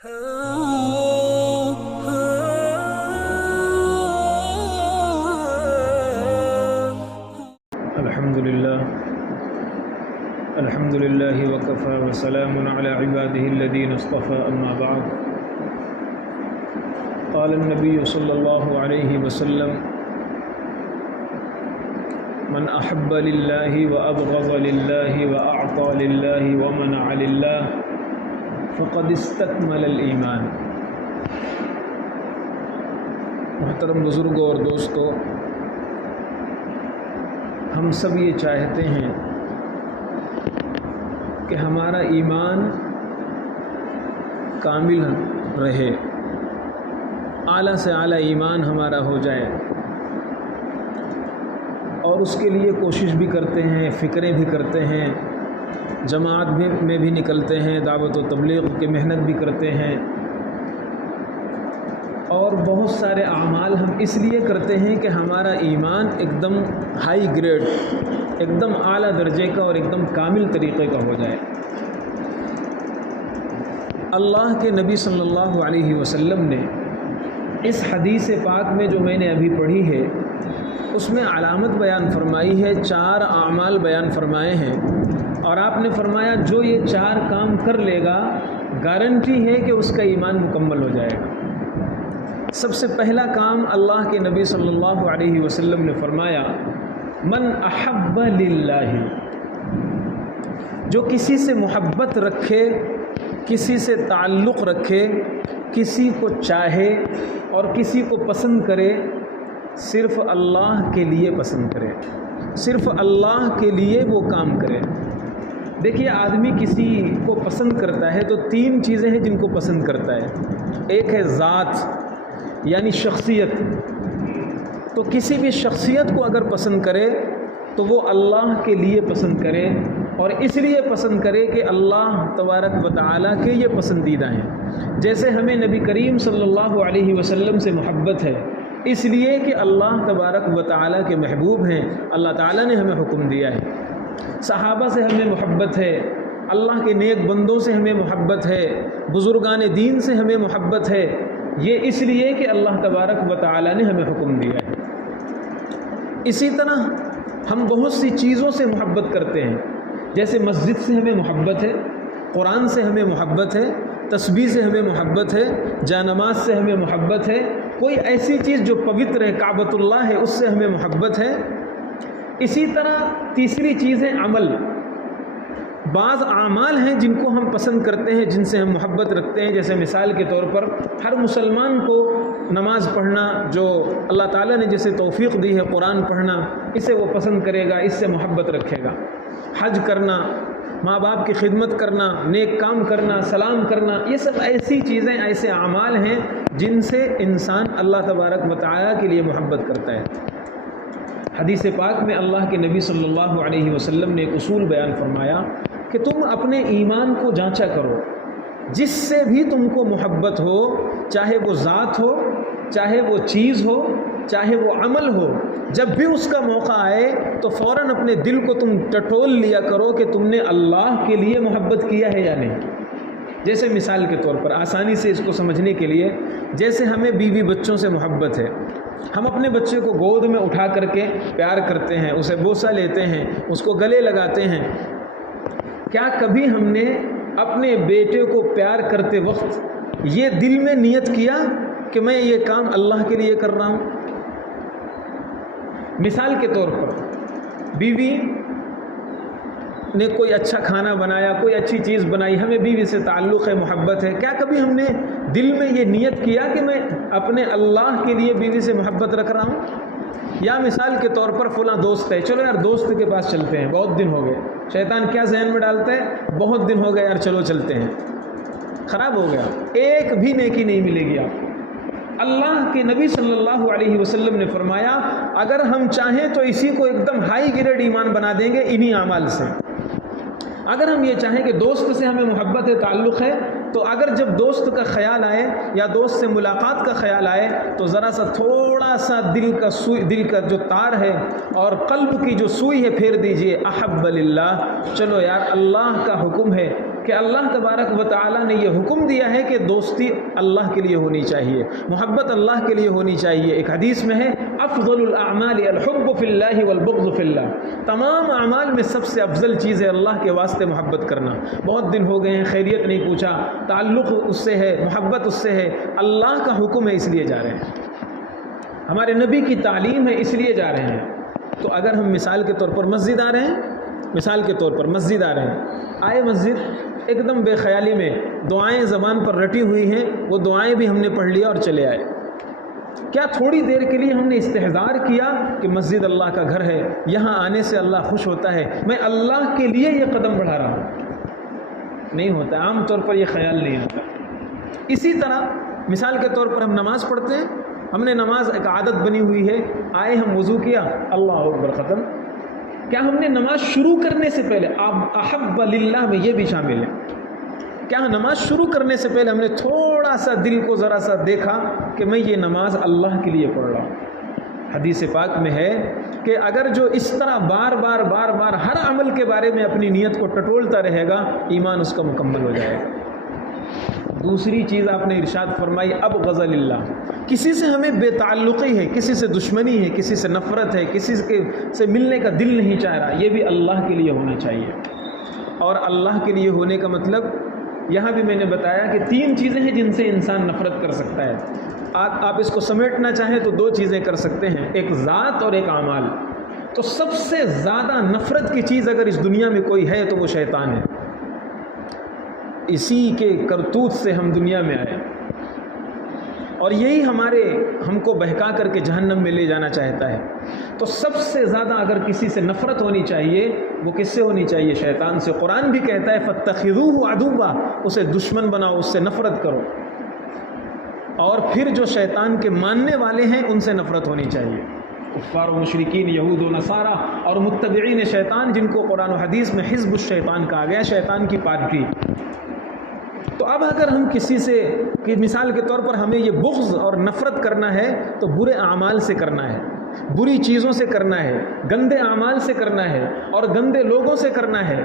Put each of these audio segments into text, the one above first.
الحمد لله وكفى وسلام على عباده الذين اصطفى أما بعد قال النبي صلى الله عليه وسلم من أحب لله وأبغض لله وأعطى لله ومنع لله فقد استكمل الإيمان۔ محترم بزرگوں اور دوستوں، ہم سب یہ چاہتے ہیں کہ ہمارا ایمان کامل رہے، اعلیٰ سے اعلیٰ ایمان ہمارا ہو جائے، اور اس کے لیے کوشش بھی کرتے ہیں، فکریں بھی کرتے ہیں، جماعت میں بھی نکلتے ہیں، دعوت و تبلیغ کی محنت بھی کرتے ہیں، اور بہت سارے اعمال ہم اس لیے کرتے ہیں کہ ہمارا ایمان ایک دم ہائی گریڈ، ایک دم اعلیٰ درجے کا اور ایک دم کامل طریقے کا ہو جائے۔ اللہ کے نبی صلی اللہ علیہ وسلم نے اس حدیث پاک میں جو میں نے ابھی پڑھی ہے، اس میں علامت بیان فرمائی ہے، 4 اعمال بیان فرمائے ہیں، اور آپ نے فرمایا جو یہ 4 کام کر لے گا گارنٹی ہے کہ اس کا ایمان مکمل ہو جائے گا۔ سب سے پہلا کام اللہ کے نبی صلی اللہ علیہ وسلم نے فرمایا، من احب للہ، جو کسی سے محبت رکھے، کسی سے تعلق رکھے، کسی کو چاہے اور کسی کو پسند کرے، صرف اللہ کے لیے پسند کرے، صرف اللہ کے لیے وہ کام کرے۔ دیکھیے، آدمی کسی کو پسند کرتا ہے تو 3 چیزیں ہیں جن کو پسند کرتا ہے۔ ایک ہے ذات، یعنی شخصیت، تو کسی بھی شخصیت کو اگر پسند کرے تو وہ اللہ کے لیے پسند کرے، اور اس لیے پسند کرے کہ اللہ تبارک و تعالیٰ کے یہ پسندیدہ ہیں۔ جیسے ہمیں نبی کریم صلی اللہ علیہ وسلم سے محبت ہے، اس لیے کہ اللہ تبارک و تعالیٰ کے محبوب ہیں، اللہ تعالیٰ نے ہمیں حکم دیا ہے۔ صحابہ سے ہمیں محبت ہے، اللہ کے نیک بندوں سے ہمیں محبت ہے، بزرگان دین سے ہمیں محبت ہے، یہ اس لیے کہ اللہ تبارک و تعالیٰ نے ہمیں حکم دیا ہے۔ اسی طرح ہم بہت سی چیزوں سے محبت کرتے ہیں، جیسے مسجد سے ہمیں محبت ہے، قرآن سے ہمیں محبت ہے، تسبیح سے ہمیں محبت ہے، جانماز سے ہمیں محبت ہے، کوئی ایسی چیز جو پوتر ہے، کعبۃ اللہ ہے، اس سے ہمیں محبت ہے۔ اسی طرح تیسری چیز ہے عمل۔ بعض اعمال ہیں جن کو ہم پسند کرتے ہیں، جن سے ہم محبت رکھتے ہیں، جیسے مثال کے طور پر ہر مسلمان کو نماز پڑھنا، جو اللہ تعالیٰ نے جیسے توفیق دی ہے قرآن پڑھنا، اسے وہ پسند کرے گا، اس سے محبت رکھے گا۔ حج کرنا، ماں باپ کی خدمت کرنا، نیک کام کرنا، سلام کرنا، یہ سب ایسی چیزیں، ایسے اعمال ہیں جن سے انسان اللہ تبارک و تعالیٰ کے لیے محبت کرتا ہے۔ حدیث پاک میں اللہ کے نبی صلی اللہ علیہ وسلم نے ایک اصول بیان فرمایا کہ تم اپنے ایمان کو جانچا کرو، جس سے بھی تم کو محبت ہو، چاہے وہ ذات ہو، چاہے وہ چیز ہو، چاہے وہ عمل ہو، جب بھی اس کا موقع آئے تو فوراً اپنے دل کو تم ٹٹول لیا کرو کہ تم نے اللہ کے لیے محبت کیا ہے یا نہیں۔ جیسے مثال کے طور پر آسانی سے اس کو سمجھنے کے لیے، جیسے ہمیں بیوی بچوں سے محبت ہے، ہم اپنے بچے کو گود میں اٹھا کر کے پیار کرتے ہیں، اسے بوسہ لیتے ہیں، اس کو گلے لگاتے ہیں۔ کیا کبھی ہم نے اپنے بیٹے کو پیار کرتے وقت یہ دل میں نیت کیا کہ میں یہ کام اللہ کے لیے کر رہا ہوں؟ مثال کے طور پر بیوی نے کوئی اچھا کھانا بنایا، کوئی اچھی چیز بنائی، ہمیں بیوی سے تعلق ہے، محبت ہے، کیا کبھی ہم نے دل میں یہ نیت کیا کہ میں اپنے اللہ کے لیے بیوی سے محبت رکھ رہا ہوں؟ یا مثال کے طور پر فلاں دوست ہے، چلو یار دوست کے پاس چلتے ہیں، بہت دن ہو گئے۔ شیطان کیا ذہن میں ڈالتا ہے؟ بہت دن ہو گئے یار، چلو چلتے ہیں۔ خراب ہو گیا، ایک بھی نیکی نہیں ملے گی آپ۔ اللہ کے نبی صلی اللہ علیہ وسلم نے فرمایا، اگر ہم چاہیں تو اسی کو ایک دم ہائی گریڈ ایمان بنا دیں گے انہی اعمال سے۔ اگر ہم یہ چاہیں کہ دوست سے ہمیں محبت ہے، تعلق ہے، تو اگر جب دوست کا خیال آئے یا دوست سے ملاقات کا خیال آئے تو ذرا سا تھوڑا سا دل کا جو تار ہے اور قلب کی جو سوئی ہے پھیر دیجئے، احب للہ، چلو یار اللہ کا حکم ہے، کہ اللہ تبارک و تعالیٰ نے یہ حکم دیا ہے کہ دوستی اللہ کے لیے ہونی چاہیے، محبت اللہ کے لیے ہونی چاہیے۔ ایک حدیث میں ہے افضل الاعمال الحب فی اللہ والبغض فی اللہ، تمام اعمال میں سب سے افضل چیز ہے اللہ کے واسطے محبت کرنا۔ بہت دن ہو گئے ہیں، خیریت نہیں پوچھا، تعلق اس سے ہے، محبت اس سے ہے، اللہ کا حکم ہے اس لیے جا رہے ہیں، ہمارے نبی کی تعلیم ہے اس لیے جا رہے ہیں۔ تو اگر ہم مثال کے طور پر مسجد آ رہے ہیں، مثال کے طور پر مسجد آ رہے ہیں، آئے مسجد ایک دم بے خیالی میں دعائیں زبان پر رٹی ہوئی ہیں، وہ دعائیں بھی ہم نے پڑھ لیا اور چلے آئے، کیا تھوڑی دیر کے لیے ہم نے استحضار کیا کہ مسجد اللہ کا گھر ہے، یہاں آنے سے اللہ خوش ہوتا ہے، میں اللہ کے لیے یہ قدم بڑھا رہا ہوں؟ نہیں ہوتا، عام طور پر یہ خیال نہیں آتا۔ اسی طرح مثال کے طور پر ہم نماز پڑھتے ہیں، ہم نے نماز ایک عادت بنی ہوئی ہے، آئے ہم وضو کیا، اللہ اکبر، ختم۔ کیا ہم نے نماز شروع کرنے سے پہلے، احب للہ میں یہ بھی شامل ہے، کیا نماز شروع کرنے سے پہلے ہم نے تھوڑا سا دل کو ذرا سا دیکھا کہ میں یہ نماز اللہ کے لیے پڑھ رہا ہوں؟ حدیث پاک میں ہے کہ اگر جو اس طرح بار بار ہر عمل کے بارے میں اپنی نیت کو ٹٹولتا رہے گا، ایمان اس کا مکمل ہو جائے گا۔ دوسری چیز آپ نے ارشاد فرمائی اب غضل اللہ، کسی سے ہمیں بے تعلقی ہے، کسی سے دشمنی ہے، کسی سے نفرت ہے، کسی سے ملنے کا دل نہیں چاہ رہا، یہ بھی اللہ کے لیے ہونا چاہیے۔ اور اللہ کے لیے ہونے کا مطلب یہاں بھی میں نے بتایا کہ 3 چیزیں ہیں جن سے انسان نفرت کر سکتا ہے۔ آپ اس کو سمیٹنا چاہیں تو 2 چیزیں کر سکتے ہیں، ایک ذات اور ایک اعمال۔ تو سب سے زیادہ نفرت کی چیز اگر اس دنیا میں کوئی ہے تو وہ شیطان ہے، اسی کے کرتوت سے ہم دنیا میں آئے، اور یہی ہم کو بہکا کر کے جہنم میں لے جانا چاہتا ہے۔ تو سب سے زیادہ اگر کسی سے نفرت ہونی چاہیے وہ کس سے ہونی چاہیے؟ شیطان سے۔ قرآن بھی کہتا ہے فَاتَّخِذُوهُ عَدُوًّا، اسے دشمن بناؤ، اس سے نفرت کرو۔ اور پھر جو شیطان کے ماننے والے ہیں ان سے نفرت ہونی چاہیے، کفار و مشرکین، یہود و نصارہ اور متبعین شیطان، جن کو قرآن و حدیث میں حزب الشیطان کہا گیا، شیطان کی پارٹی۔ تو اب اگر ہم کسی سے کہ مثال کے طور پر ہمیں یہ بغض اور نفرت کرنا ہے تو برے اعمال سے کرنا ہے، بری چیزوں سے کرنا ہے، گندے اعمال سے کرنا ہے اور گندے لوگوں سے کرنا ہے۔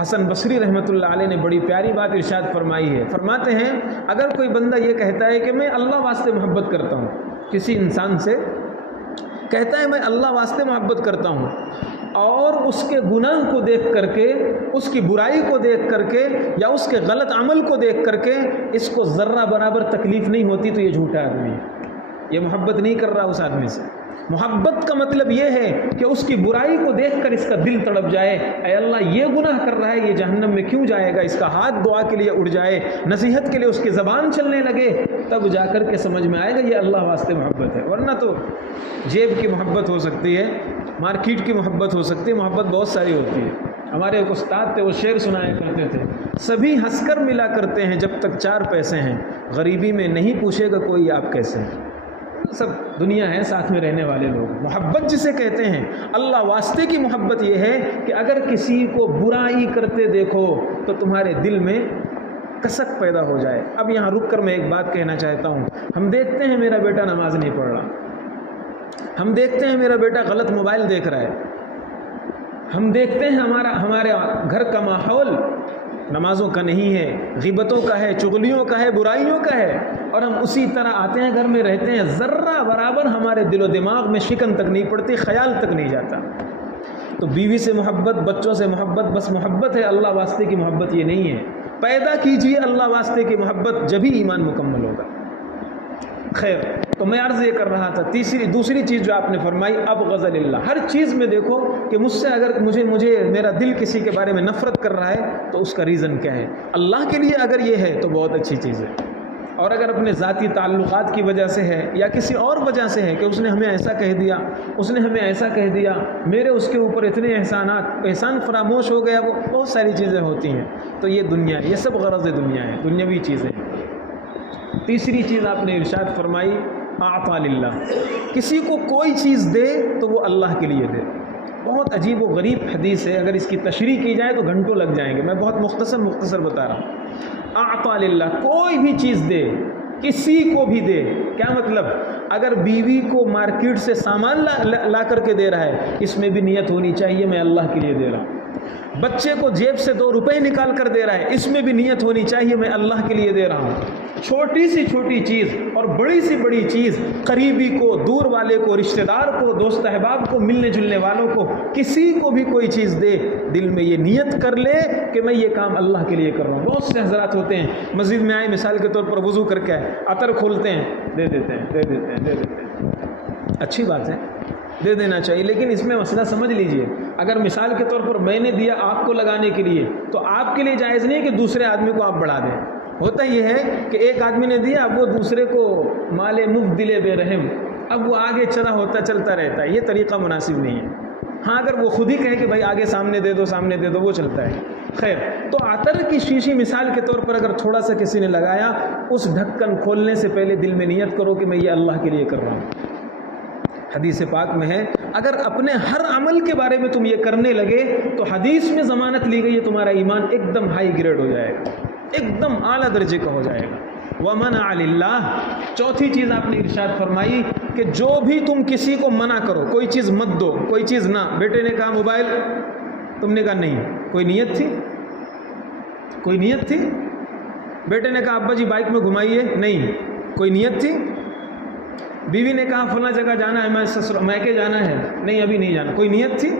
حسن بصری رحمۃ اللہ علیہ نے بڑی پیاری بات ارشاد فرمائی ہے، فرماتے ہیں اگر کوئی بندہ یہ کہتا ہے کہ میں اللہ واسطے محبت کرتا ہوں، کسی انسان سے کہتا ہے میں اللہ واسطے محبت کرتا ہوں، اور اس کے گناہ کو دیکھ کر کے، اس کی برائی کو دیکھ کر کے یا اس کے غلط عمل کو دیکھ کر کے اس کو ذرہ برابر تکلیف نہیں ہوتی تو یہ جھوٹا آدمی ہے، یہ محبت نہیں کر رہا اس آدمی سے۔ محبت کا مطلب یہ ہے کہ اس کی برائی کو دیکھ کر اس کا دل تڑپ جائے، اے اللہ یہ گناہ کر رہا ہے، یہ جہنم میں کیوں جائے گا، اس کا ہاتھ دعا کے لیے اڑ جائے، نصیحت کے لیے اس کی زبان چلنے لگے، تب جا کر کے سمجھ میں آئے گا یہ اللہ واسطے محبت ہے۔ ورنہ تو جیب کی محبت ہو سکتی ہے، مارکیٹ کی محبت ہو سکتی ہے، محبت بہت ساری ہوتی ہے۔ ہمارے ایک استاد تھے، وہ شعر سنایا کرتے تھے، سبھی ہنس کر ملا کرتے ہیں جب تک 4 پیسے ہیں، غریبی میں نہیں پوچھے گا کوئی آپ کیسے ہیں۔ سب دنیا ہے، ساتھ میں رہنے والے لوگ۔ محبت جسے کہتے ہیں اللہ واسطے کی محبت یہ ہے کہ اگر کسی کو برائی کرتے دیکھو تو تمہارے دل میں کسک پیدا ہو جائے۔ اب یہاں رک کر میں ایک بات کہنا چاہتا ہوں، ہم دیکھتے ہیں میرا بیٹا نماز نہیں پڑھ رہا، ہم دیکھتے ہیں میرا بیٹا غلط موبائل دیکھ رہا ہے، ہم دیکھتے ہیں ہمارے گھر کا ماحول نمازوں کا نہیں ہے، غیبتوں کا ہے، چغلیوں کا ہے، برائیوں کا ہے، اور ہم اسی طرح آتے ہیں گھر میں رہتے ہیں، ذرہ برابر ہمارے دل و دماغ میں شکن تک نہیں پڑتی، خیال تک نہیں جاتا۔ تو بیوی سے محبت، بچوں سے محبت، بس محبت ہے، اللہ واسطے کی محبت یہ نہیں ہے۔ پیدا کیجئے اللہ واسطے کی محبت، جبھی ایمان مکمل ہوگا۔ خیر، تو میں عرض یہ کر رہا تھا، دوسری چیز جو آپ نے فرمائی اب غضل اللہ، ہر چیز میں دیکھو کہ مجھ سے اگر مجھے میرا دل کسی کے بارے میں نفرت کر رہا ہے تو اس کا ریزن کیا ہے۔ اللہ کے لیے اگر یہ ہے تو بہت اچھی چیز ہے، اور اگر اپنے ذاتی تعلقات کی وجہ سے ہے یا کسی اور وجہ سے ہے کہ اس نے ہمیں ایسا کہہ دیا، اس نے ہمیں ایسا کہہ دیا، میرے اس کے اوپر اتنے احسان فراموش ہو گیا، وہ بہت ساری چیزیں ہوتی ہیں، تو یہ دنیا ہے، یہ سب غرض دنیا ہے، دنیاوی چیزیں۔ تیسری چیز آپ نے ارشاد فرمائی اعطا للہ، کسی کو کوئی چیز دے تو وہ اللہ کے لیے دے۔ بہت عجیب و غریب حدیث ہے، اگر اس کی تشریح کی جائے تو گھنٹوں لگ جائیں گے، میں بہت مختصر بتا رہا ہوں۔ اعطا للہ، کوئی بھی چیز دے، کسی کو بھی دے، کیا مطلب؟ اگر بیوی کو مارکیٹ سے سامان لا کر کے دے رہا ہے، اس میں بھی نیت ہونی چاہیے میں اللہ کے لیے دے رہا ہوں۔ بچے کو جیب سے 2 روپے نکال کر دے رہا ہے، اس میں بھی نیت ہونی چاہیے میں اللہ کے لیے دے رہا ہوں۔ چھوٹی سی چھوٹی چیز اور بڑی سی بڑی چیز، قریبی کو، دور والے کو، رشتہ دار کو، دوست احباب کو، ملنے جلنے والوں کو، کسی کو بھی کوئی چیز دے، دل میں یہ نیت کر لے کہ میں یہ کام اللہ کے لیے کر رہا ہوں۔ بہت سے حضرات ہوتے ہیں مسجد میں آئے، مثال کے طور پر وضو کر کے آئے، عطر کھولتے ہیں، دے دیتے ہیں۔ اچھی بات ہے، دے دینا چاہیے، لیکن اس میں مسئلہ سمجھ لیجئے، اگر مثال کے طور پر میں نے دیا آپ کو لگانے کے لیے، تو آپ کے لیے جائز نہیں کہ دوسرے آدمی کو آپ بڑھا دیں۔ ہوتا یہ ہے کہ ایک آدمی نے دیا، اب وہ دوسرے کو مال مفت دلے بے رحم، اب وہ آگے چلتا رہتا ہے، یہ طریقہ مناسب نہیں ہے۔ ہاں اگر وہ خود ہی کہے کہ بھائی آگے سامنے دے دو، وہ چلتا ہے۔ خیر، تو عطر کی شیشی مثال کے طور پر اگر تھوڑا سا کسی نے لگایا، اس ڈھکن کھولنے سے پہلے دل میں نیت کرو کہ میں یہ اللہ کے لیے کر رہا ہوں۔ حدیث پاک میں ہے اگر اپنے ہر عمل کے بارے میں تم یہ کرنے لگے تو حدیث میں ضمانت لی گئی ہے تمہارا ایمان ایک دم ہائی گریڈ ہو جائے گا، ایک دم اعلیٰ درجے کا ہو جائے گا۔ وَمَنَعَ لِلَّهِ، چوتھی چیز آپ نے ارشاد فرمائی کہ جو بھی تم کسی کو منع کرو، کوئی چیز مت دو، کوئی چیز نہ۔ بیٹے نے کہا موبائل، تم نے کہا نہیں، کوئی نیت تھی؟ بیٹے نے کہا ابا جی بائک میں گھمائیے، نہیں، کوئی نیت تھی؟ بیوی نے کہا فلاں جگہ جانا ہے، میکے جانا ہے، نہیں ابھی نہیں جانا، کوئی نیت تھی؟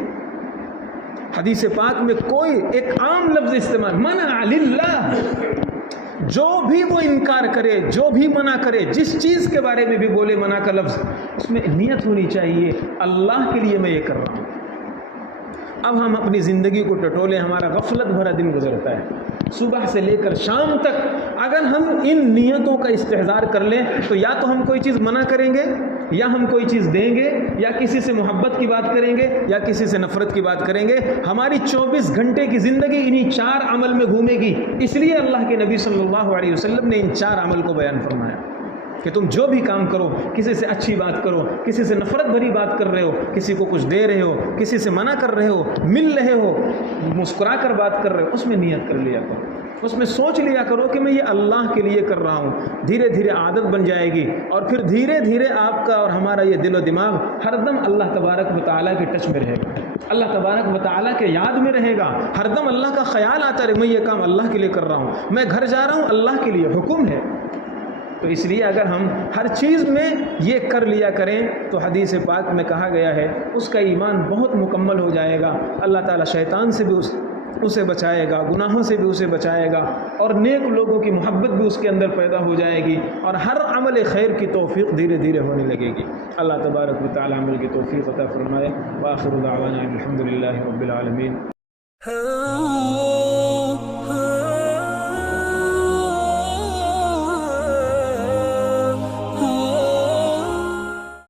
حدیث پاک میں کوئی ایک عام لفظ استعمال، منع للہ، جو بھی وہ انکار کرے، جو بھی منع کرے، جس چیز کے بارے میں بھی بولے منع کا لفظ، اس میں نیت ہونی چاہیے اللہ کے لیے میں یہ کر رہا ہوں۔ اب ہم اپنی زندگی کو ٹٹولے، ہمارا غفلت بھرا دن گزرتا ہے، صبح سے لے کر شام تک اگر ہم ان نیتوں کا استحضار کر لیں تو یا تو ہم کوئی چیز منع کریں گے، یا ہم کوئی چیز دیں گے، یا کسی سے محبت کی بات کریں گے، یا کسی سے نفرت کی بات کریں گے۔ ہماری 24 گھنٹے کی زندگی انہی 4 عمل میں گھومے گی۔ اس لیے اللہ کے نبی صلی اللہ علیہ وسلم نے ان 4 عمل کو بیان فرمایا کہ تم جو بھی کام کرو، کسی سے اچھی بات کرو، کسی سے نفرت بھری بات کر رہے ہو، کسی کو کچھ دے رہے ہو، کسی سے منع کر رہے ہو، مل رہے ہو، مسکرا کر بات کر رہے ہو، اس میں نیت کر لیا کرو، اس میں سوچ لیا کرو کہ میں یہ اللہ کے لیے کر رہا ہوں۔ دھیرے دھیرے عادت بن جائے گی، اور پھر دھیرے دھیرے آپ کا اور ہمارا یہ دل و دماغ ہر دم اللہ تبارک و تعالیٰ کے ٹچ میں رہے گا، اللہ تبارک و تعالیٰ کے یاد میں رہے گا، ہر دم اللہ کا خیال آتا رہے میں یہ کام اللہ کے لیے کر رہا ہوں، میں گھر جا رہا ہوں اللہ کے لیے، حکم ہے۔ تو اس لیے اگر ہم ہر چیز میں یہ کر لیا کریں تو حدیث پاک میں کہا گیا ہے اس کا ایمان بہت مکمل ہو جائے گا، اللہ تعالیٰ شیطان سے بھی اسے بچائے گا، گناہوں سے بھی اسے بچائے گا، اور نیک لوگوں کی محبت بھی اس کے اندر پیدا ہو جائے گی، اور ہر عمل خیر کی توفیق دھیرے دھیرے ہونے لگے گی۔ اللہ تبارک و تعالیٰ عمل کی توفیق عطا فرمائے۔ وآخر دعوانا الحمد للہ رب العالمین۔